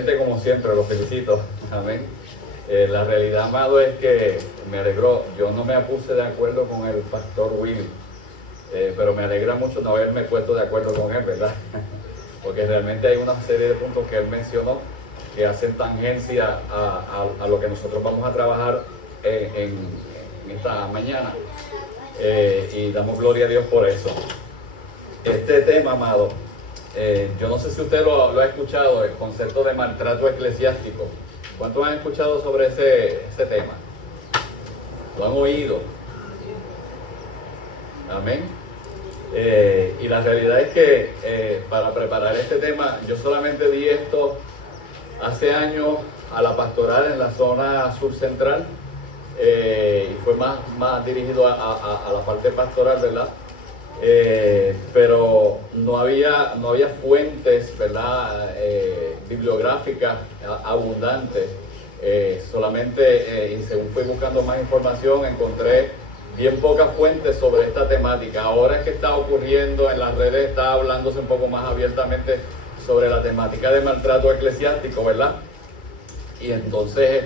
excelente como siempre, los felicito. Amén. La realidad, amado, es que me alegró. Yo no me puse de acuerdo con el pastor Willy, pero me alegra mucho no haberme puesto de acuerdo con él, ¿verdad? Porque realmente hay una serie de puntos que él mencionó que hacen tangencia a lo que nosotros vamos a trabajar en esta mañana, y damos gloria a Dios por eso. Este tema, amado, yo no sé si usted lo ha escuchado, el concepto de maltrato eclesiástico. ¿Cuántos han escuchado sobre ese tema? ¿Lo han oído? Amén. Y la realidad es que para preparar este tema, yo solamente di esto hace años a la pastoral en la zona sur central, y fue más dirigido a la parte pastoral, ¿verdad? Pero no había fuentes, ¿verdad? Bibliográficas abundantes. Solamente, y según fui buscando más información, encontré bien pocas fuentes sobre esta temática. Ahora es que está ocurriendo en las redes, está hablándose un poco más abiertamente sobre la temática de maltrato eclesiástico, ¿verdad? Y entonces,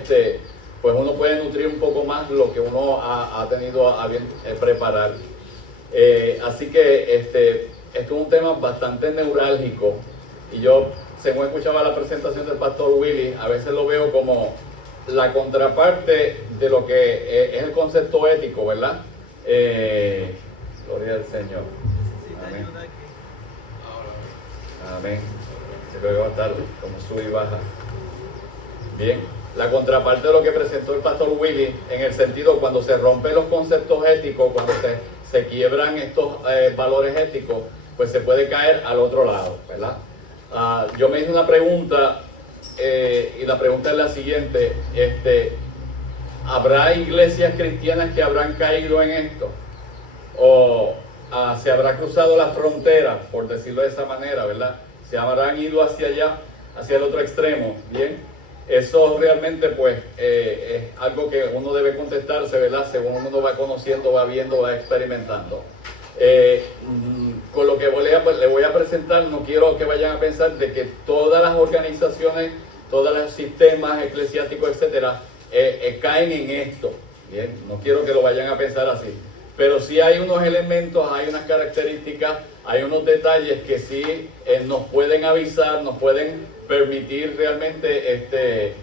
pues uno puede nutrir un poco más lo que uno ha tenido a bien preparar. Así que esto es un tema bastante neurálgico, y yo, según escuchaba la presentación del pastor Willy, a veces lo veo como la contraparte de lo que es el concepto ético, ¿verdad? Gloria al Señor. Amén. Amén. Se creo que va a estar como sube y baja. Bien, la contraparte de lo que presentó el pastor Willy, en el sentido cuando se rompen los conceptos éticos, cuando se quiebran estos valores éticos, pues se puede caer al otro lado, ¿verdad? Yo me hice una pregunta, y la pregunta es la siguiente: ¿habrá iglesias cristianas que habrán caído en esto? ¿O se habrá cruzado la frontera, por decirlo de esa manera, ¿verdad? ¿Se habrán ido hacia allá, hacia el otro extremo? Bien, eso realmente pues es algo que uno debe contestarse, ¿verdad? Según uno va conociendo, va viendo, va experimentando. Con lo que le voy a presentar, no quiero que vayan a pensar de que todas las organizaciones, todos los sistemas eclesiásticos, etcétera, caen en esto. Bien, no quiero que lo vayan a pensar así, pero sí hay unos elementos, hay unas características, hay unos detalles que sí nos pueden avisar, nos pueden permitir realmente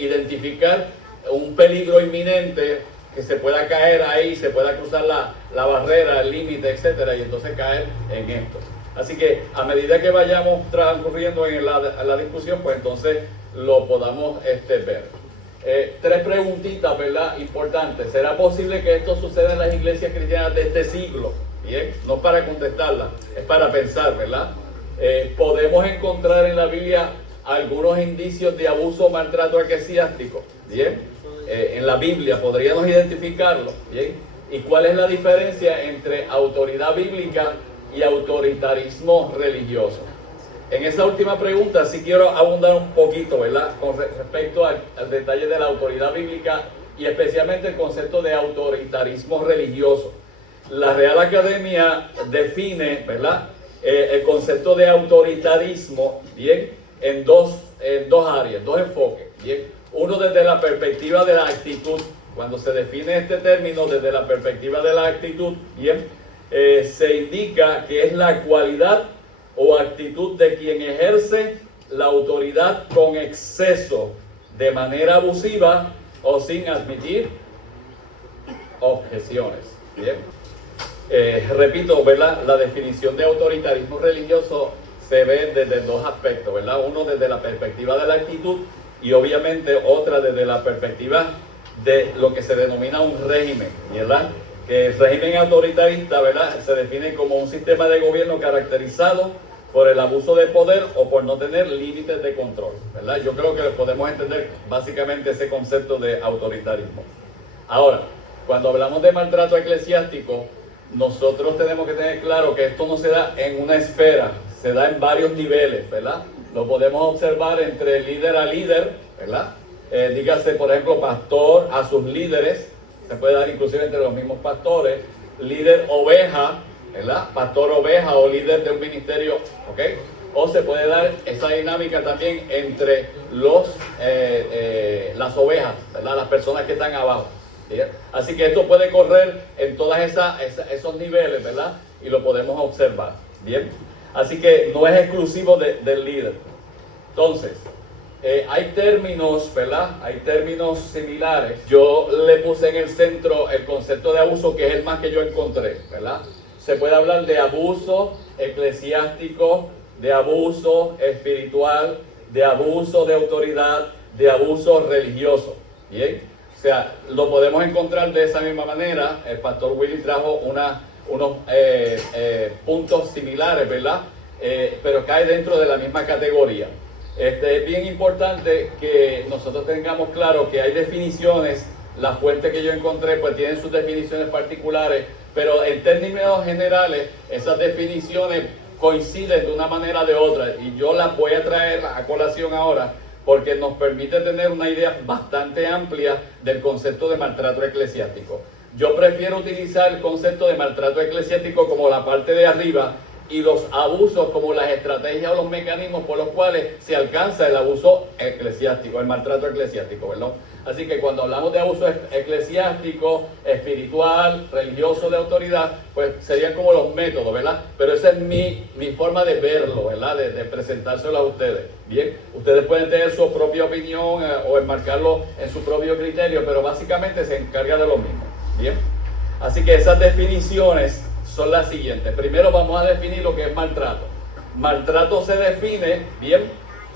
identificar un peligro inminente, que se pueda caer ahí, se pueda cruzar la barrera, el límite, etcétera, y entonces caer en esto. Así que a medida que vayamos transcurriendo en la discusión, pues entonces lo podamos ver. Tres preguntitas, ¿verdad? Importantes. ¿Será posible que esto suceda en las iglesias cristianas de este siglo? Bien, no para contestarla, es para pensar, ¿verdad? Podemos encontrar en la Biblia algunos indicios de abuso o maltrato eclesiástico. Bien, en la Biblia podríamos identificarlo. Bien, ¿y cuál es la diferencia entre autoridad bíblica y autoritarismo religioso? En esa última pregunta sí quiero abundar un poquito, ¿verdad? Con respecto al detalle de la autoridad bíblica y especialmente el concepto de autoritarismo religioso. La Real Academia define, ¿verdad?, el concepto de autoritarismo, bien, en dos áreas, dos enfoques, bien. Uno desde la perspectiva de la actitud. Cuando se define este término desde la perspectiva de la actitud, bien, se indica que es la cualidad o actitud de quien ejerce la autoridad con exceso, de manera abusiva o sin admitir objeciones. Bien. Repito, ¿verdad? La definición de autoritarismo religioso se ve desde dos aspectos, ¿verdad? Uno desde la perspectiva de la actitud y obviamente otra desde la perspectiva de lo que se denomina un régimen, ¿verdad? Que el régimen autoritarista, ¿verdad?, se define como un sistema de gobierno caracterizado por el abuso de poder o por no tener límites de control, ¿verdad? Yo creo que podemos entender básicamente ese concepto de autoritarismo. Ahora, cuando hablamos de maltrato eclesiástico, nosotros tenemos que tener claro que esto no se da en una esfera, se da en varios niveles, ¿verdad? Lo podemos observar entre líder a líder, ¿verdad? Dígase, por ejemplo, pastor a sus líderes, se puede dar inclusive entre los mismos pastores, líder oveja, ¿verdad? Pastor oveja o líder de un ministerio, ¿ok? o se puede dar esa dinámica también entre las ovejas, ¿verdad? Las personas que están abajo. ¿Bien? Así que esto puede correr en todos esos niveles, ¿verdad? Y lo podemos observar. Bien, así que no es exclusivo del líder. Entonces, hay términos, ¿verdad? Hay términos similares. Yo le puse en el centro el concepto de abuso, que es el más que yo encontré, ¿verdad? Se puede hablar de abuso eclesiástico, de abuso espiritual, de abuso de autoridad, de abuso religioso. Bien, o sea, lo podemos encontrar de esa misma manera. El pastor Willy trajo unos puntos similares, ¿verdad? Pero cae dentro de la misma categoría. Es bien importante que nosotros tengamos claro que hay definiciones. La fuente que yo encontré pues tienen sus definiciones particulares, pero en términos generales esas definiciones coinciden de una manera o de otra, y yo las voy a traer a colación ahora porque nos permite tener una idea bastante amplia del concepto de maltrato eclesiástico. Yo prefiero utilizar el concepto de maltrato eclesiástico como la parte de arriba, y los abusos como las estrategias o los mecanismos por los cuales se alcanza el abuso eclesiástico, el maltrato eclesiástico, ¿verdad? Así que cuando hablamos de abuso eclesiástico, espiritual, religioso, de autoridad, pues serían como los métodos, ¿verdad? Pero esa es mi forma de verlo, ¿verdad? De presentárselo a ustedes. Bien, ustedes pueden tener su propia opinión o enmarcarlo en su propio criterio, pero básicamente se encarga de lo mismo. Bien, así que esas definiciones son las siguientes. Primero vamos a definir lo que es maltrato. Maltrato se define, bien,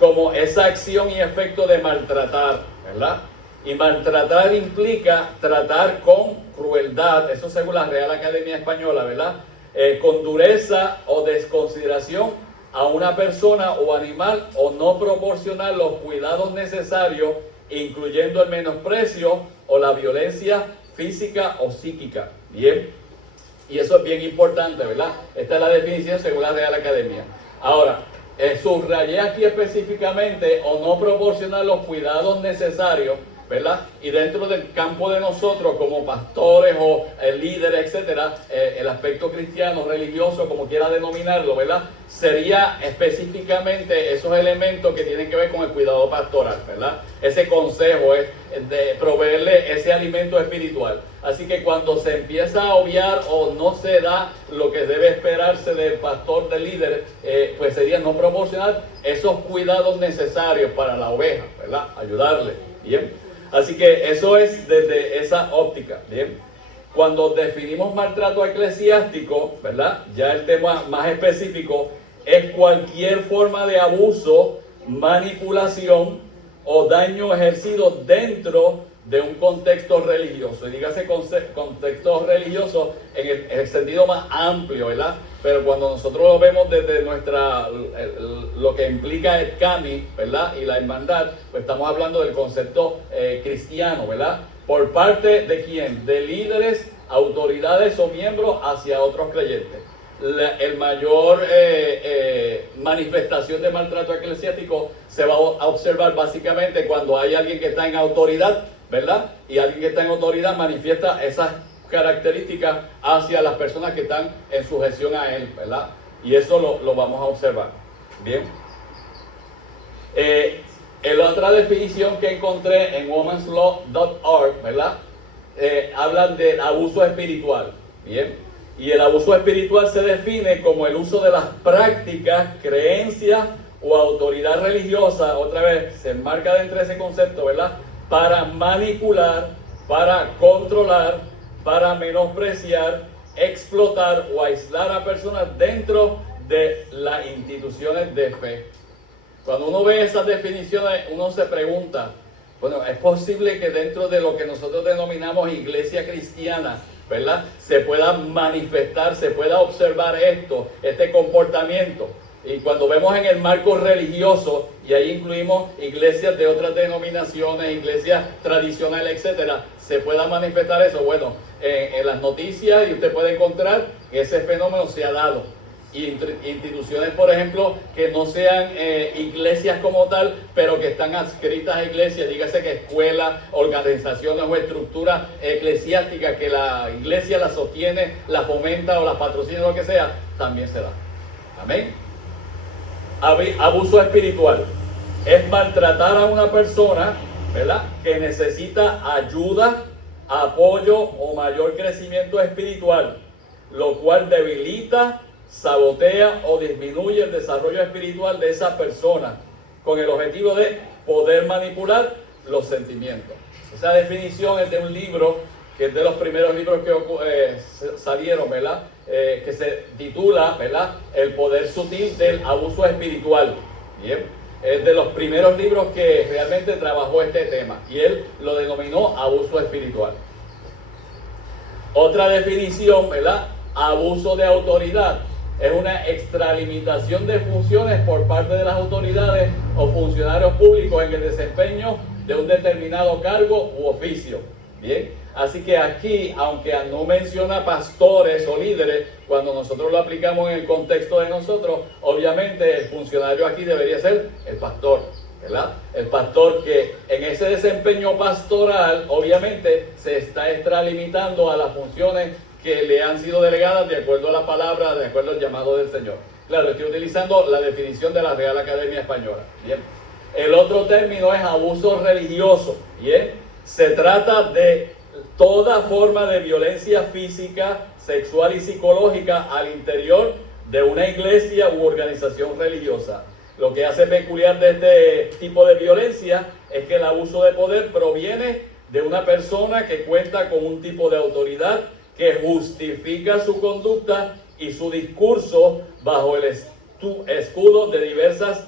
como esa acción y efecto de maltratar, ¿verdad? Y maltratar implica tratar con crueldad, eso según la Real Academia Española, ¿verdad? Con dureza o desconsideración a una persona o animal, o no proporcionar los cuidados necesarios, incluyendo el menosprecio o la violencia física o psíquica. Bien. Y eso es bien importante, ¿verdad? Esta es la definición según la Real Academia. Ahora, subrayé aquí específicamente o no proporcionar los cuidados necesarios, ¿verdad? Y dentro del campo de nosotros como pastores o líderes, etcétera, el aspecto cristiano, religioso, como quiera denominarlo, ¿verdad? Sería específicamente esos elementos que tienen que ver con el cuidado pastoral, ¿verdad? Ese consejo es de proveerle ese alimento espiritual. Así que cuando se empieza a obviar o no se da lo que debe esperarse del pastor, del líder, pues sería no proporcionar esos cuidados necesarios para la oveja, ¿verdad? Ayudarle, ¿bien? Así que eso es desde esa óptica, ¿bien? Cuando definimos maltrato eclesiástico, ¿verdad? Ya el tema más específico es cualquier forma de abuso, manipulación o daño ejercido dentro de un contexto religioso. Y dígase contexto religioso en el sentido más amplio, ¿verdad? Pero cuando nosotros lo vemos desde lo que implica el CAMI, ¿verdad? Y la hermandad, pues estamos hablando del concepto cristiano, ¿verdad? ¿Por parte de quién? De líderes, autoridades o miembros hacia otros creyentes. El mayor manifestación de maltrato eclesiástico se va a observar básicamente cuando hay alguien que está en autoridad, ¿verdad? Y alguien que está en autoridad manifiesta esas características hacia las personas que están en sujeción a él, ¿verdad? Y eso lo vamos a observar. Bien. En la otra definición que encontré en womanslaw.org, ¿verdad? Hablan del abuso espiritual. Bien. Y el abuso espiritual se define como el uso de las prácticas, creencias o autoridad religiosa, otra vez se enmarca dentro de ese concepto, ¿verdad? Para manipular, para controlar, para menospreciar, explotar o aislar a personas dentro de las instituciones de fe. Cuando uno ve esas definiciones, uno se pregunta, bueno, ¿es posible que dentro de lo que nosotros denominamos iglesia cristiana, ¿verdad?, se pueda manifestar, se pueda observar este comportamiento? Y cuando vemos en el marco religioso, y ahí incluimos iglesias de otras denominaciones, iglesias tradicionales, etcétera, se pueda manifestar eso. Bueno, en las noticias, y usted puede encontrar que ese fenómeno se ha dado. Y instituciones, por ejemplo, que no sean iglesias como tal, pero que están adscritas a iglesias, dígase que escuelas, organizaciones o estructuras eclesiásticas que la iglesia la sostiene, la fomenta o la patrocina, lo que sea, también se da. Amén. abuso espiritual es maltratar a una persona, ¿verdad?, que necesita ayuda, apoyo o mayor crecimiento espiritual, lo cual debilita, sabotea o disminuye el desarrollo espiritual de esa persona con el objetivo de poder manipular los sentimientos. Esa definición es de un libro que es de los primeros libros que salieron, ¿verdad?, que se titula, ¿verdad?, El poder sutil del abuso espiritual. Bien, es de los primeros libros que realmente trabajó este tema y él lo denominó abuso espiritual. Otra definición, ¿verdad?, abuso de autoridad. Es una extralimitación de funciones por parte de las autoridades o funcionarios públicos en el desempeño de un determinado cargo u oficio. Bien, así que aquí, aunque no menciona pastores o líderes, cuando nosotros lo aplicamos en el contexto de nosotros, obviamente el funcionario aquí debería ser el pastor, ¿verdad? El pastor que en ese desempeño pastoral, obviamente, se está extralimitando a las funciones que le han sido delegadas de acuerdo a la palabra, de acuerdo al llamado del Señor. Claro, estoy utilizando la definición de la Real Academia Española. Bien. El otro término es abuso religioso. Bien. Se trata de toda forma de violencia física, sexual y psicológica al interior de una iglesia u organización religiosa. Lo que hace peculiar de este tipo de violencia es que el abuso de poder proviene de una persona que cuenta con un tipo de autoridad que justifica su conducta y su discurso bajo el escudo de diversos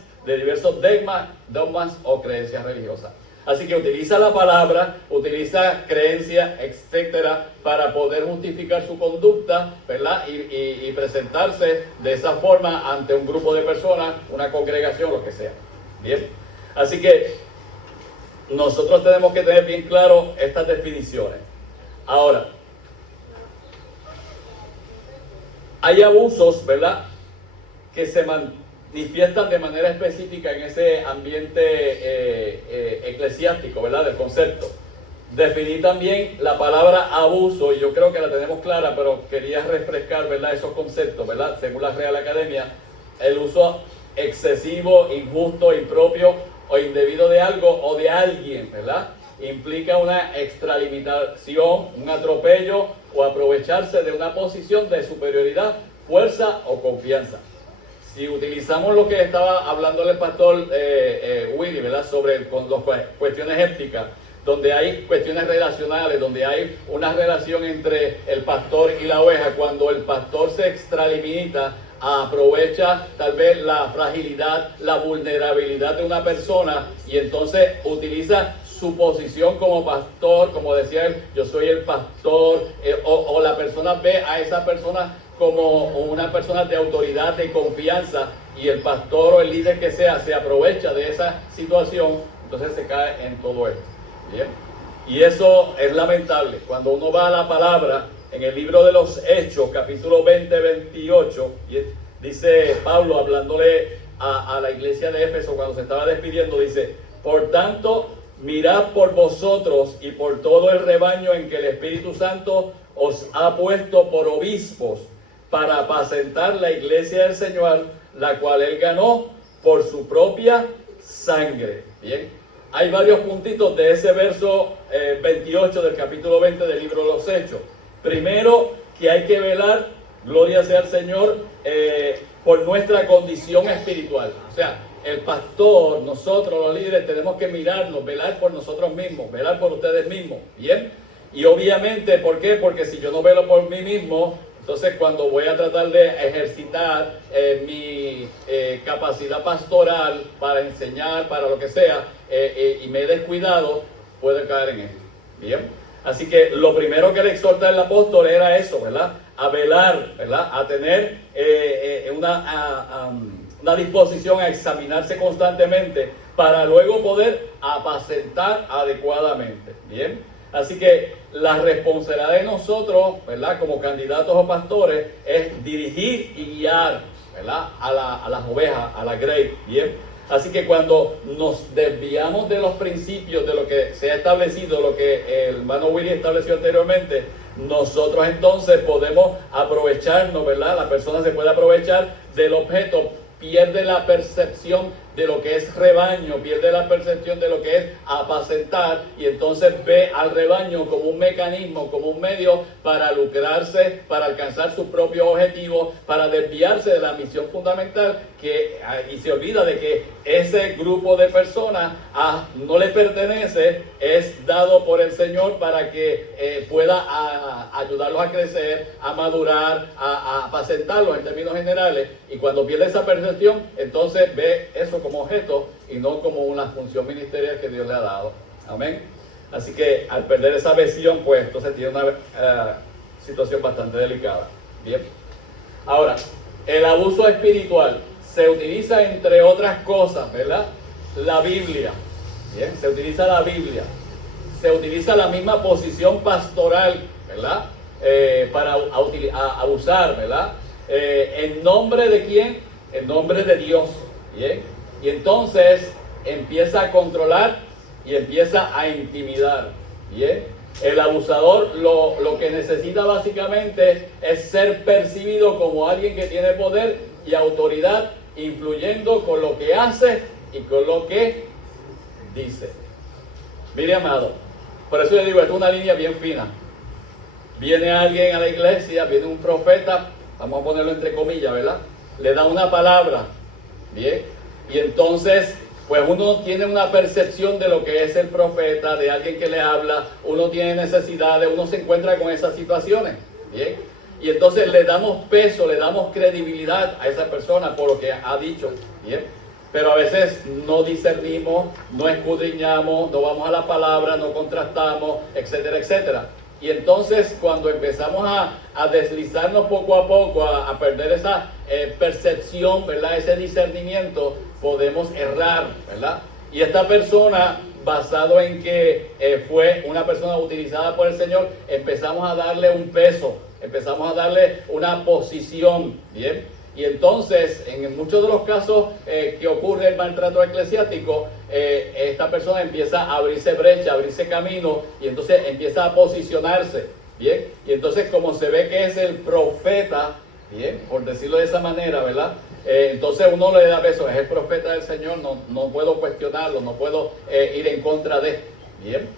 dogmas o creencias religiosas. Así que utiliza la palabra, utiliza creencias, etcétera, para poder justificar su conducta, ¿verdad? Y presentarse de esa forma ante un grupo de personas, una congregación, lo que sea. Bien. Así que nosotros tenemos que tener bien claro estas definiciones. Ahora, hay abusos, ¿verdad?, que se manifiestan de manera específica en ese ambiente eclesiástico, ¿verdad?, del concepto. Definí también la palabra abuso, y yo creo que la tenemos clara, pero quería refrescar, ¿verdad?, esos conceptos, ¿verdad?, según la Real Academia. El uso excesivo, injusto, impropio o indebido de algo o de alguien, ¿verdad?, implica una extralimitación, un atropello o aprovecharse de una posición de superioridad, fuerza o confianza. Si utilizamos lo que estaba hablando el pastor Willy, ¿verdad?, sobre las cuestiones éticas, donde hay cuestiones relacionales, donde hay una relación entre el pastor y la oveja, cuando el pastor se extralimita, aprovecha tal vez la fragilidad, la vulnerabilidad de una persona y entonces utiliza su posición como pastor, como decía él, yo soy el pastor, o la persona ve a esa persona como una persona de autoridad, de confianza, y el pastor o el líder que sea se aprovecha de esa situación, entonces se cae en todo esto. Bien. Y eso es lamentable. Cuando uno va a la palabra en el libro de los Hechos, capítulo 20-28, dice Pablo hablándole a la iglesia de Éfeso cuando se estaba despidiendo, dice: por tanto, mirad por vosotros y por todo el rebaño en que el Espíritu Santo os ha puesto por obispos para apacentar la iglesia del Señor, la cual él ganó por su propia sangre. Bien, hay varios puntitos de ese verso 28 del capítulo 20 del libro de los Hechos. Primero, que hay que velar, gloria sea al Señor, por nuestra condición espiritual. O sea, el pastor, nosotros los líderes tenemos que mirarnos, velar por nosotros mismos, velar por ustedes mismos, ¿bien? Y obviamente, ¿por qué? Porque si yo no velo por mí mismo, entonces cuando voy a tratar de ejercitar mi capacidad pastoral para enseñar, para lo que sea, y me he descuidado, puedo caer en esto, ¿bien? Así que lo primero que le exhorta el apóstol era eso, ¿verdad? A velar, ¿verdad? A tener una disposición a examinarse constantemente para luego poder apacentar adecuadamente. Bien, así que la responsabilidad de nosotros, ¿verdad?, como candidatos o pastores, es dirigir y guiar, ¿verdad?, a las ovejas, a la grey. Bien, así que cuando nos desviamos de los principios, de lo que se ha establecido, lo que el hermano Willy estableció anteriormente, nosotros entonces podemos aprovecharnos, ¿verdad? La persona se puede aprovechar del objeto pierde la percepción de lo que es rebaño, pierde la percepción de lo que es apacentar, y entonces ve al rebaño como un mecanismo, como un medio para lucrarse, para alcanzar sus propios objetivos, para desviarse de la misión fundamental, y se olvida de que ese grupo de personas no le pertenece, es dado por el Señor para que pueda ayudarlos a crecer, a madurar, a apacentarlos en términos generales. Y cuando pierde esa percepción, entonces ve eso como objeto y no como una función ministerial que Dios le ha dado. Amén. Así que al perder esa visión, pues entonces tiene una situación bastante delicada. Bien. Ahora, el abuso espiritual se utiliza, entre otras cosas, ¿verdad? La Biblia. Bien, se utiliza la Biblia. Se utiliza la misma posición pastoral, ¿verdad? Para abusar, ¿verdad? ¿En nombre de quién? En nombre de Dios. Bien. Y entonces empieza a controlar y empieza a intimidar. Bien. El abusador lo que necesita básicamente es ser percibido como alguien que tiene poder y autoridad, influyendo con lo que hace y con lo que dice. Mire, amado, por eso yo digo, esto es una línea bien fina. Viene alguien a la iglesia, viene un profeta, vamos a ponerlo entre comillas, ¿verdad? Le da una palabra, bien, y entonces pues uno tiene una percepción de lo que es el profeta, de alguien que le habla, uno tiene necesidades, uno se encuentra con esas situaciones, bien, y entonces le damos peso, le damos credibilidad a esa persona por lo que ha dicho, bien, pero a veces no discernimos, no escudriñamos, no vamos a la palabra, no contrastamos, etcétera, etcétera. Y entonces cuando empezamos a deslizarnos poco a poco, a perder esa percepción, ¿verdad? Ese discernimiento, podemos errar, ¿verdad? Y esta persona, basado en que fue una persona utilizada por el Señor, empezamos a darle un peso, empezamos a darle una posición, ¿bien? Y entonces, en muchos de los casos que ocurre el maltrato eclesiástico, esta persona empieza a abrirse brecha, a abrirse camino, y entonces empieza a posicionarse, ¿bien? Y entonces, como se ve que es el profeta, ¿bien? Por decirlo de esa manera, ¿verdad? Entonces uno le da peso, es el profeta del Señor, no puedo cuestionarlo, no puedo ir en contra de, ¿bien?